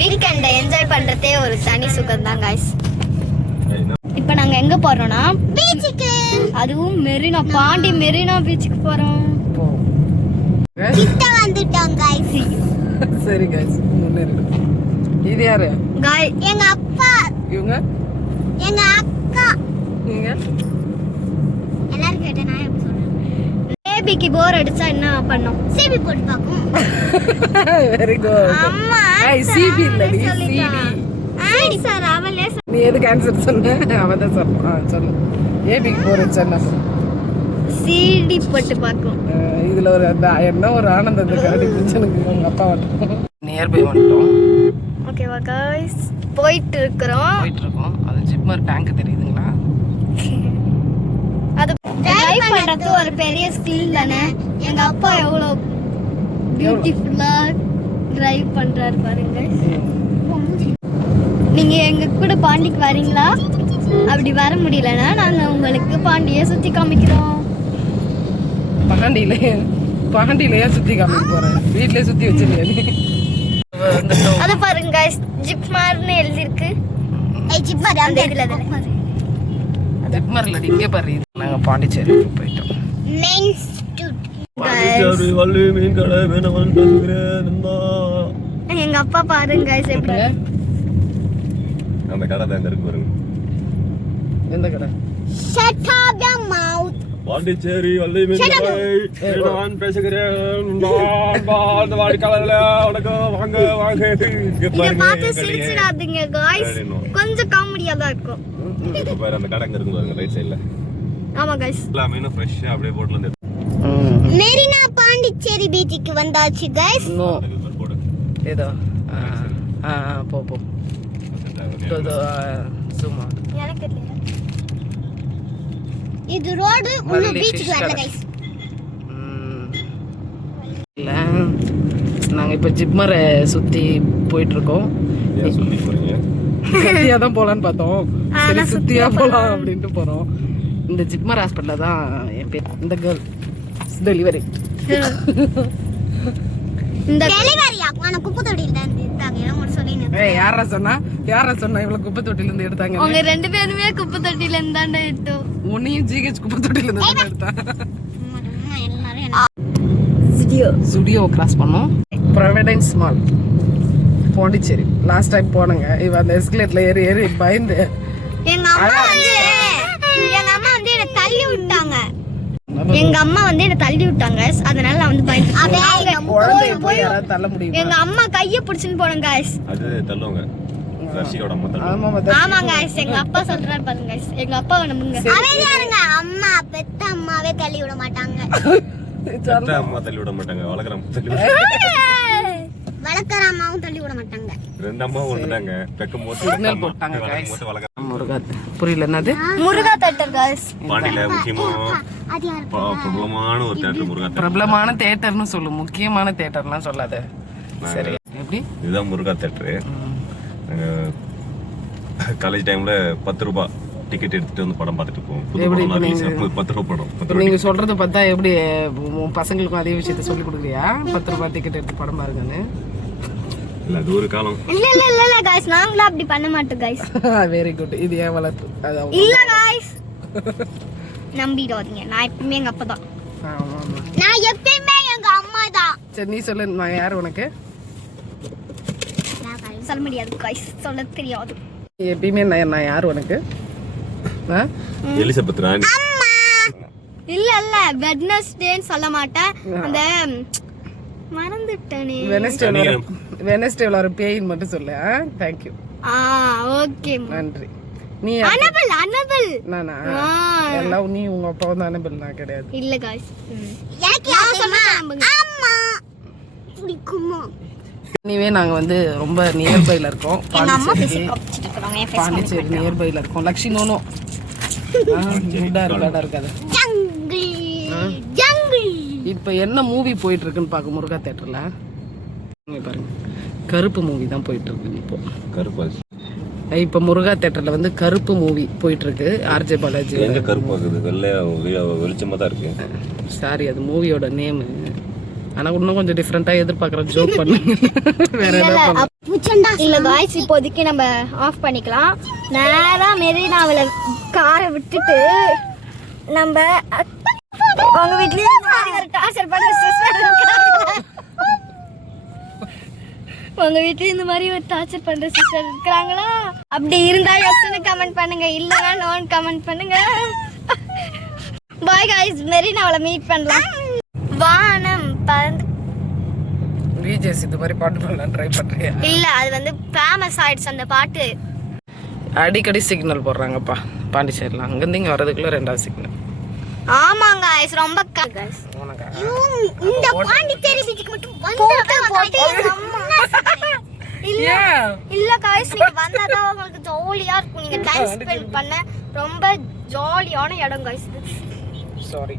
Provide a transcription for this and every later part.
வீக்கெண்டை enjoy பண்றதே ஒரு தனி சுகம் தான் गाइस. இப்போ நாங்க எங்க போறோம்னா பீச்சுக்கு, அதுவும் மெரினா, பாண்டி மெரினா பீச்சுக்கு போறோம். கிட்ட வந்துட்டோம் गाइस. சரி गाइस, முன்னேறு. இது யாரு? गाइस எங்க அப்பா. இவங்க எங்க அக்கா. நீங்க எல்லாரும் கேட்டா நான் எப்படி சொல்றேன்? பேபிக்கு போர் அடிச்சா என்ன பண்ணோம்? சிபி போட்டு பாக்கும். Very good. அம்மா ஏய் சிபி இல்லடி, சிடி. ஐடி சார் அவளே. நீ எதுக்கு ஆன்சர் சொன்ன? அவன் தான் சொன்னான். சொல்லு. ஏபிக்கு போர் அடிச்சா என்ன பண்ணு? சிடி போட்டு பாக்கும். இதுல ஒரு என்ன ஒரு ஆனந்தம் இந்த கரடி பிடிச்சனுக்கு உங்க அப்பா வந்துட்டோம். நியர்பை வந்துட்டோம். ஓகேவா गाइस, போயிட்டு இருக்கோம். அது ஜிப்மர் டேங்க் தெரியுதுங்களா? அது டிரைவ் பண்றது ஒரு பெரிய ஸ்கில் தானே. எங்க அப்பா எவ்வளவு பியூட்டிஃபுல்லா டிரைவ் பண்றாரு பாருங்க. நீங்க எங்க கூட பாண்டிக்கு வரீங்களா? அப்படி வர முடியலன்னா நாங்க உங்களுக்கு பாண்டியை சுத்தி காமிக்கிறோம். பாண்டியிலயா சுத்தி காமிக்க போறேன்? வீட்லயே சுத்தி வச்சிருக்கியா நீ? அத பாருங்க गाइस, ஜிப்மார்னு எழுதி இருக்கு. ஏய் ஜிப்மார் அந்த இதுல தான. ஜிப்மர்ல இங்க பாரு. நாங்க பாண்டிச்சேரி போயிட்டோம். மெயின் ஸ்ட்ரீட் பாண்டிச்சேரி வள்ளி மீன் கடை வேணவன் பேசுகிறேன். எங்க அப்பா பாருங்க गाइस எப்படி அந்த கடை தான் இருக்கு பாருங்க. எந்த கடை? Shut up your mouth. Pondicherry Valli மீன் கடை வேணவன் பேசுகிறேன். அந்த வாடிக்கையாளர்களே வணக்கம், வாங்க வாங்க. இங்க பார்த்து சிரிச்சிடாதீங்க गाइस, கொஞ்சம் காமெடியா தான் இருக்கும். பாரு அந்த கடை இருக்கு பாருங்க, ரைட் சைடுல. ஆமா गाइस, எல்லா மீனும் ஃப்ரெஷ்ஷா அப்படியே போட்ல இருந்து. மெரினா பாண்டிச்சேரி பீச்சுக்கு வந்தாச்சு गाइस. நோ ஏதோ போ சும்மா எனக்கு தெரியல. இது ரோடு உள்ள பீச்சுக்கு வரல गाइस. இல்ல நாங்க இப்ப ஜிப்மரை சுத்தி போயிட்டு இருக்கோம். ஏன் சுத்தி போறீங்க? சுத்தியா தான் போலான்னு பார்த்தோம். சரி சுத்தியா போலாம் அப்படின்ட்டு போறோம். இந்த ஜிப்மர் ஹாஸ்பிட்டல்ல தான் என் பேர். இந்த கேர்ள் டெலிவரி. இந்த டெலிவரியா போன குப்பை தொட்டில தான் எடுத்தாங்க. எல்லாம் சொல்லினே. ஏய் யாரா சொன்னா இவ்வளவு குப்பை தொட்டில இருந்து எடுத்தாங்க? அவங்க ரெண்டு பேருமே குப்பை தொட்டில இருந்து தான் எடுத்தோம். உன்னையும் ஜிஹெச் குப்பை தொட்டில இருந்து தான் எடுத்தாங்க. எல்லாரும் ஸ்டுடியோ கிராஸ் பண்ணோம். Providence mall Pondicherry. Last time போனங்க. இவ அந்த எஸ்கலேட்டர்ல ஏறி பயந்து எங்க அம்மா வந்து என்ன தள்ளி விட்டாங்க. அதனால நான் வந்து பயந்து தள்ள முடியும். எங்க அம்மா கைய பிடிச்சுன்னு போனோம் गाइस. அது தள்ளுவாங்க. ரஷியோட அம்மா ஆமா ஆமா गाइस, எங்க அப்பா சொல்றாரு பாருங்க गाइस. எங்க அப்பா நம்புங்க. அமைதியா இருங்க. அம்மா பெத்த அம்மாவே தள்ளி விட மாட்டாங்க. பெத்த அம்மா தள்ளி விட மாட்டாங்க, வளர்க்குற அம்மா தள்ளி விட வளர்க்குற அம்மாவும் தள்ளி விட மாட்டாங்க. ரெண்டு அம்மா ஒண்ணுதாங்க. பெக்கும் போது சிக்னல் போட்டாங்க गाइस. முருகா புரியல என்னது? முருகா தியேட்டர் गाइस. பாண்டியில முக்கியமா பிரபலமான ஒரு தியேட்டர் முருகா தியேட்டர். பிரபலமான தியேட்டர்னு சொல்லு, முக்கியமான தியேட்டர்லாம் சொல்லாத. சரி எப்படி? இதுதான் முருகா தியேட்டர். காலேஜ் டைம்ல 10 ரூபாய் டிக்கெட் எடுத்துட்டு வந்து படம் பார்த்துட்டு போவோம். புது படம் 10 ரூபாய் படம். நீங்க சொல்றது பார்த்தா எப்படி உன் பசங்களுக்கும் அதே விஷயத்தை சொல்லி கொடுக்குறியா? 10 ரூபாய் டிக்கெட் எடுத்து படம் பாருங்கன்னு. இல்ல அது ஒரு காலம். இல்ல गाइस, நாங்களா அப்படி பண்ண மாட்டோம் गाइस. Very good. இது ஏன் வளர்த்து? அதான் இல்ல गाइस, நம்பிடாதீங்க. நான் எப்பவுமே எங்க அப்பா தான். ஆமா நான் எப்பவுமே எங்க அம்மா தான். சரி நீ சொல்லு, நான் யார் உனக்கு? சொல்ல முடியாது गाइस, சொல்ல தெரியாது. எப்பயுமே நான் யார் உனக்கு? எலிசபெத் ராணி. இல்ல வெட்னஸ்டேன்னு சொல்ல மாட்டேன். அந்த மறந்துட்டேனே. வெனஸ்டேல ஒரு பேயின் மட்டும் சொல்லு. Thank you. ஓகே நன்றி. நீ அனபல் நானா? எல்லாம் நீ உங்க அப்பா வந்து அனபல், நான் கிடையாது. இல்ல गाइस, எனக்கு அம்மா பிடிக்குமா? நீவே நாங்க வந்து ரொம்ப நியர்பைல இருக்கோம். பாண்டிச்சேரி நியர்பைல இருக்கோம். லக்ஷ்மி நோனோ இருக்காது. இப்ப என்ன மூவி போயிட்டு இருக்குன்னு பாக்க முருகா தியேட்டர்ல பாருங்க. கருப்பு மூவி தான் போயிட்டு இருக்கு இப்போ. கருப்பு இப்ப முருகா தியேட்டர்ல வந்து கருப்பு மூவி போயிட்டு இருக்கு. ஆர்ஜே பாலாஜி. எங்க கருப்பு ஆகுது? வெள்ளை வெளிச்சமா தான் இருக்கு. சாரி, அது மூவியோட நேம். ஆனா இன்னும் கொஞ்சம் டிஃப்ரெண்டா எதிர்பார்க்கறேன். ஜோக் பண்ணுங்க. வேற ஏதாவது இல்ல காய்ஸ், இப்போதைக்கு நம்ம ஆஃப் பண்ணிக்கலாம். நேரா மெரினாவில் காரை விட்டுட்டு நம்ம உங்க வீட்லயே ஒரு டார்ச்சர் பண்ண சிஸ்டர் இருக்காங்க. உங்க வீட்லயும் இந்த மாதிரி ஒரு டார்ச்சர் பண்ற சிஸ்டர் இருக்காங்களா? அப்படி இருந்தா எஸ்ன்னு கமெண்ட் பண்ணுங்க, இல்லனா நோன்னு கமெண்ட் பண்ணுங்க. பாய் गाइस, மெரினாவில் மீட் பண்ணலாம். வானம் பறந்து விஜேஸ் இந்த மாதிரி பாட்டு பண்ணலாம் ட்ரை பண்றியா? இல்ல, அது வந்து ஃபேமஸ் ஆயிடுச்சு அந்த பாட்டு. அடிக்கடி சிக்னல் போடுறாங்கப்பா பாண்டிச்சேரியில். அங்கேருந்து இங்கே வரதுக்குள்ள 2வது சிக்னல். ஆமாங்க गाइस, ரொம்ப गाइस இந்த பாண்டிச்சேரி பீச்சுக்கு மட்டும் வந்து இல்ல இல்ல गाइस, நீங்க வந்தாதான் உங்களுக்கு ஜாலியா இருக்கும். நீங்க டைம் ஸ்பெண்ட் பண்ண ரொம்ப ஜாலியான இடம் गाइस. சாரி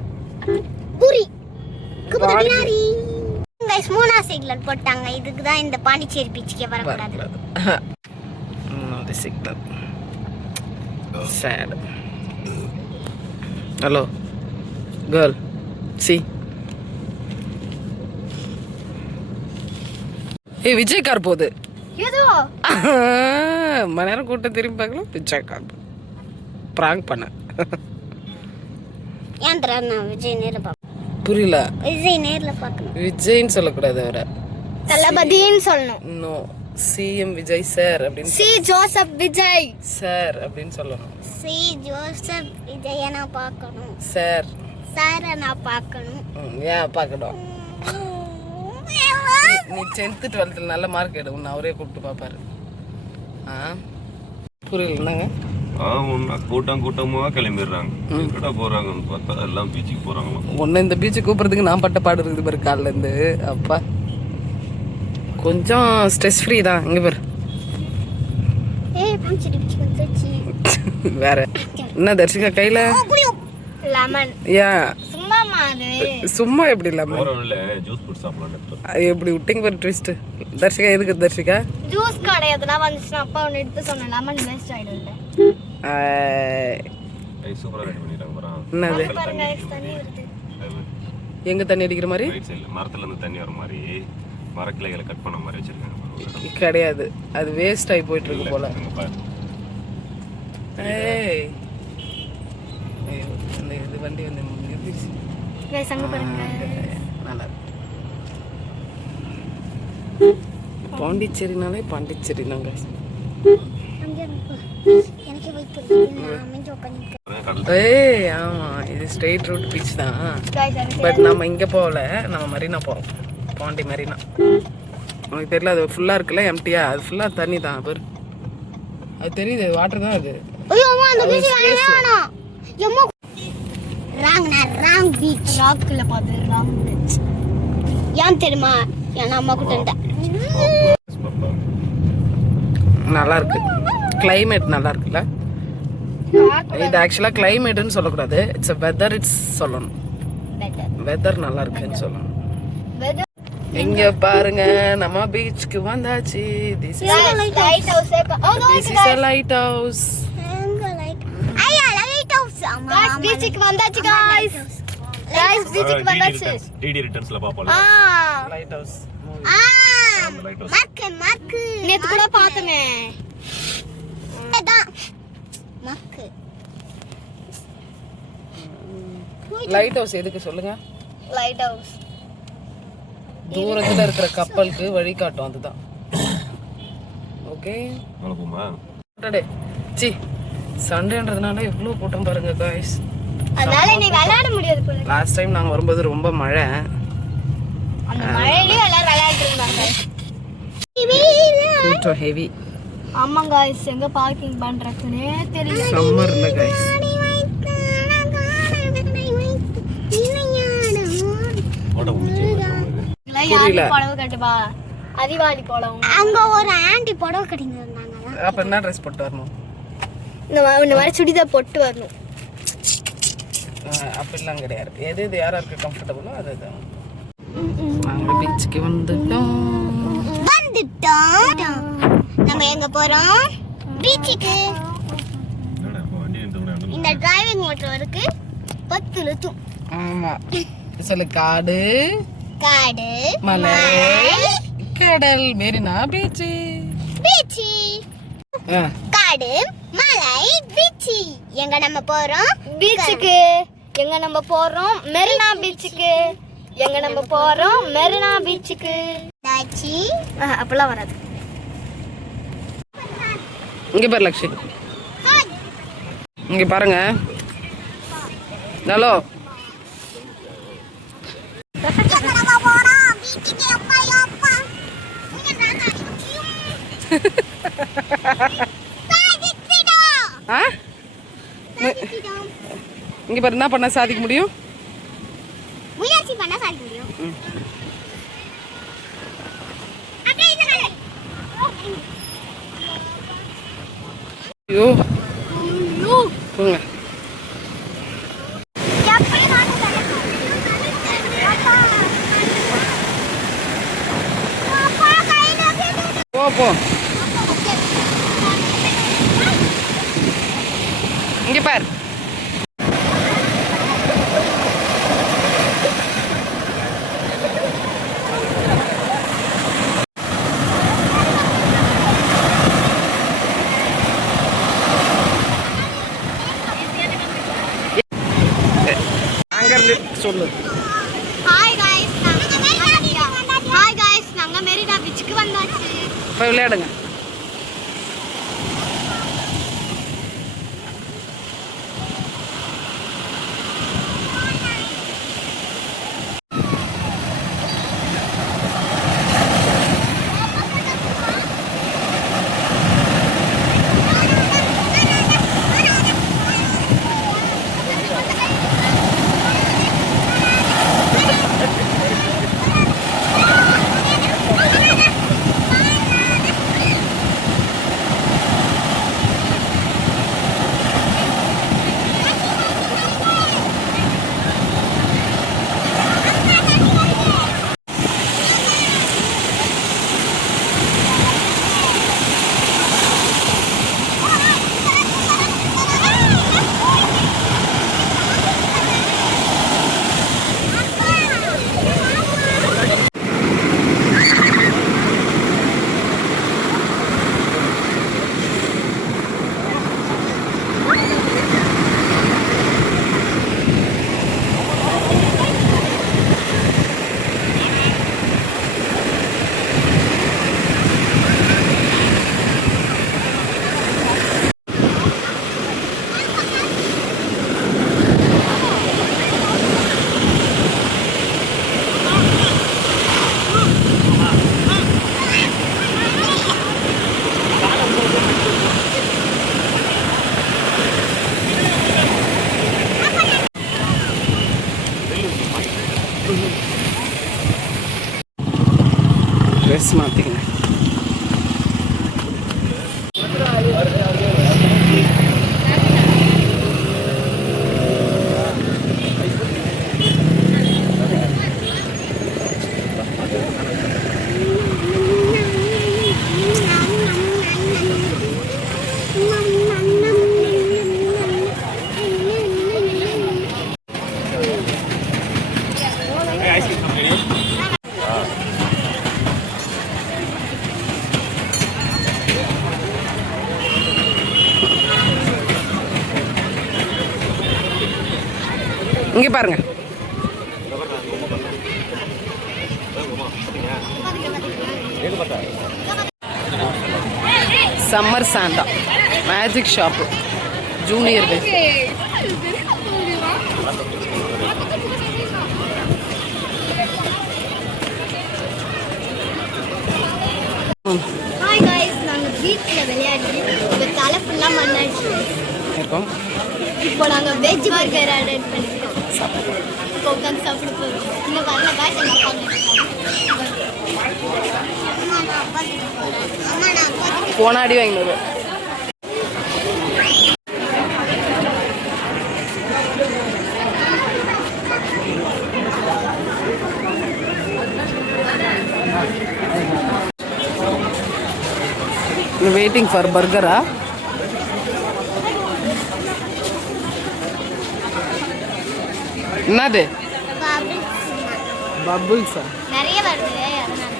பூரி குபுதினாரி गाइस, 3 சிக்னல் போட்டாங்க. இதுக்கு தான் இந்த பாண்டிச்சேரி பீச்சுக்கே வரக்கூடாது. அது சிக்னல். சேட். ஹலோ கேர்ள், சி. ஏய், விஜய் கார் போகுது. ஏதோ மணி நேரம் கூட்டம் திரும்பி பார்க்கலாம். விஜய் கார் பிராங்க் பண்ண. ஏன் நான் விஜய் நேர்ல பார்க்கணும்? புரியல. விஜய் நேர்ல பார்க்கணும். விஜய்ன்னு சொல்லக்கூடாது, அவரை தளபதின்னு சொல்லணும். நோ, சிஎம் விஜய் சார் அப்படின்னு சி ஜோசப் விஜய் சார் அப்படின்னு சொல்லணும். சி ஜோசப் விஜய் நான் பார்க்கணும். சார் சார் நான் பார்க்கணும். ஏன் பார்க்கணும்? நீ 10th 12th நல்ல மார்க் எடு, உன்னை அவரே கூப்பிட்டு பார்ப்பாரு. புரியலன்னாங்க. கூட்டமா கிளம்பிடுறாங்க. எங்கடா போறாங்கன்னு பார்த்தா எல்லாம் பீச்சுக்கு போறாங்களாம். ஒன்னு இந்த பீச்சுக்கு கூப்பிடுறதுக்கு நான் பட்ட பாடு இருக்குது பாரு காலில இருந்து. அப்பா கொஞ்சம் ஸ்ட்ரெஸ் ஃப்ரீ தான். இங்க பாரு. வேற என்ன தர்ஷிகா கையில லெமன். யா சும்மா மாது. சும்மா எப்படி லெமன்? போறவங்கள ஜூஸ் போட்டு சாப்பிடலாம். எப்படி விட்டிங்க பாரு ட்விஸ்ட். தர்ஷிகா எதுக்கு தர்ஷிகா? ஜூஸ் கடை எதுனா வந்துச்சுன்னா அப்பா ஒன்று எடுத்து சொன்னேன், லெமன் வேஸ்ட் ஆயிடும்ல. சூப்பரா ரெடி பண்ணிட்டாங்க பாரு. என்னது? பாருங்க, தண்ணி வருது. எங்க தண்ணி அடிக்கிற மாதிரி? ரைட் சைடுல மரத்துல இருந்து தண்ணி வர மாதிரி மரக்கிளைகளை கட் பண்ண மாதிரி வச்சிருக்காங்க. கிடையாது, அது வேஸ்ட் ஆகி போயிட்டு இருக்கு போல. ஏய், இந்த இது வண்டி வந்து நிறுத்திடுச்சு. गाइस அங்க பாருங்க. நல்லா இருக்கு. பாண்டிச்சேரினாலே பாண்டிச்சேரி தான் गाइस. எனக்கு வெயிட் பண்ணுங்க, நான் அமைஞ்சு உட்கார்ந்திருக்கேன். ஏய் ஆமா, இது ஸ்ட்ரெயிட் ரூட் பீச் தான். गाइस எனக்கு பட் நம்ம இங்க போகல, நம்ம மரீனா போறோம். பாண்டி மரீனா. உனக்கு தெரியல, அது ஃபுல்லா இருக்குல்ல, எம்டியா, அது ஃபுல்லா தண்ணி தான் பாரு. அது தெரியுது, வாட்டர் தான் அது. ஐயோ அம்மா, அந்த பீச் வேணாம். எம்மா ராங் பீச். ராக்ல பாத்து ராங் பீச். ஏன் தெரியுமா? என் அம்மா கிட்ட இருந்த நல்லா இருக்கு. கிளைமேட் நல்லா இருக்குல்ல. இது ஆக்சுவலா கிளைமேட்னு சொல்லக்கூடாது, இட்ஸ் வெதர் இட்ஸ் சொல்லணும். வெதர் நல்லா இருக்குன்னு சொல்லணும். இங்க பாருங்க, நம்ம பீச்சுக்கு வந்தாச்சு. This is light house. this is a lighthouse. ஐயா லைட் ஹவுஸ். गाइस பீச்சுக்கு வந்தாச்சு गाइस. गाइस பீச்சுக்கு வந்தாச்சு. டிடி ரிட்டர்ன்ஸ்ல பாப்போம். Light house. மக்கு நேத்து கூட பார்த்தனே. அதான் மக்கு. லைட் ஹவுஸ் எதுக்கு சொல்லுங்க? லைட் ஹவுஸ் தூரத்துல இருக்கிற கப்பலுக்கு வழி காட்டும், அதுதான். ஓகே, போமா டே சி சண்டேன்றதுனால எவ்வளவு கூட்டம் பாருங்க गाइस. அதனால நீ விளையாட முடியாது போல. லாஸ்ட் டைம் நாங்க வரும்போது ரொம்ப மழை. அந்த மழையில எல்லாரும் விளையாடிட்டு இருந்தாங்க. கூட்டம் ஹெவி. ஆமா गाइस, எங்க பார்க்கிங் பண்றதுனே தெரியல. சம்மர்ல गाइस. போட்டோ முடிச்சு யாரு புடவை கட்டுவா? அதிவாளி போலாம். அங்க ஒரு ஆண்டி புடவை கட்டிங்க இருந்தாங்க. அப்ப என்ன ட்ரெஸ் போட்டு வரணும்? இந்த மாதிரி சுடிதார் போட்டு வரணும். அப்படிலாம் கிடையாது. எது எது யாருக்கு கம்ஃபர்டபுளோ அதுதான். நாங்க பீச்சுக்கு வந்துட்டோம். நம்ம எங்க போறோம்? பீச்சுக்கு. இந்த டிரைவிங் மோட்டர் இருக்கு 10 லட்சம். ஆமா, சொல்லு. காடு, காடு, மலை, கடல், மெரினா பீச். காடு மலை பீச். எங்க நம்ம போறோம் பீச்சுக்கு. எங்க நம்ம போறோம் மெரினா பீச்சுக்கு. எங்க நம்ம போறோம் மெரினா பீச்சுக்கு. தாச்சி அப்பெல்லாம் வராது. இங்க பாரு லக்ஷி, இங்க பாருங்க. ஹலோ நம்ம போறோம் பீச்சுக்கு. அப்பா அப்பா இங்க பாரு, என்ன பண்ண சாதிக்க முடியும்? முயற்சி பண்ணா சாதிக்க முடியும். ஐயோ போங்க. போ போ. இங்க பாரு. சொல்லு. ஹாய் गाइस, நாங்க மெரினா பீச்சுக்கு வந்தாச்சு. போய் விளையாடுங்க. ட்ரெஸ் மாற்றிக்கங்க. இங்கே பாருங்க. Summer Santa magic shop junior பேஸ். ஹாய் गाइस, நாங்க பீச்ல விளையாடி இப்ப தலை ஃபுல்லா மண்ணாச்சு இருக்கோம். இப்போ நாங்க வெஜ் பர்கர் ஆர்டர் பண்ணிருக்கோம். இப்போ உட்காந்து சாப்பிட போறோம். இன்னும் வரல गाइस, எங்க அப்பா போன அடி வாங்கினது. வெயிட்டிங் ஃபார் பர்கரா? என்னது? பபிள்ஸா? நிறைய வருது அதனால.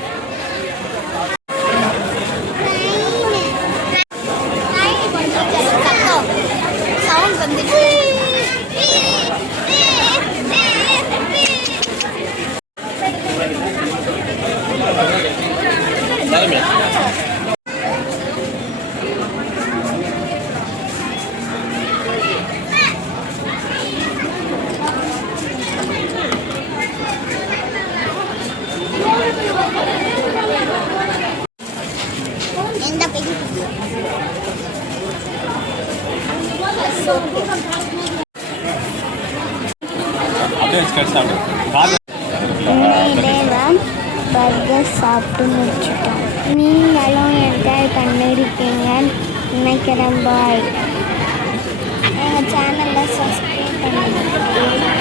எந்த பெரிய அப்படியே ஸ்கெட்ச் சாப்பிடு. உண்மையிலேதான் பர்கர் சாப்பிட்டு முடிச்சிட்டோம். நீங்களும் என்ஜாய் பண்ணியிருப்பீங்கன்னு நினைக்கிறேன். பாய். எங்கள் சேனலை சப்ஸ்கிரைப் பண்ணுங்க.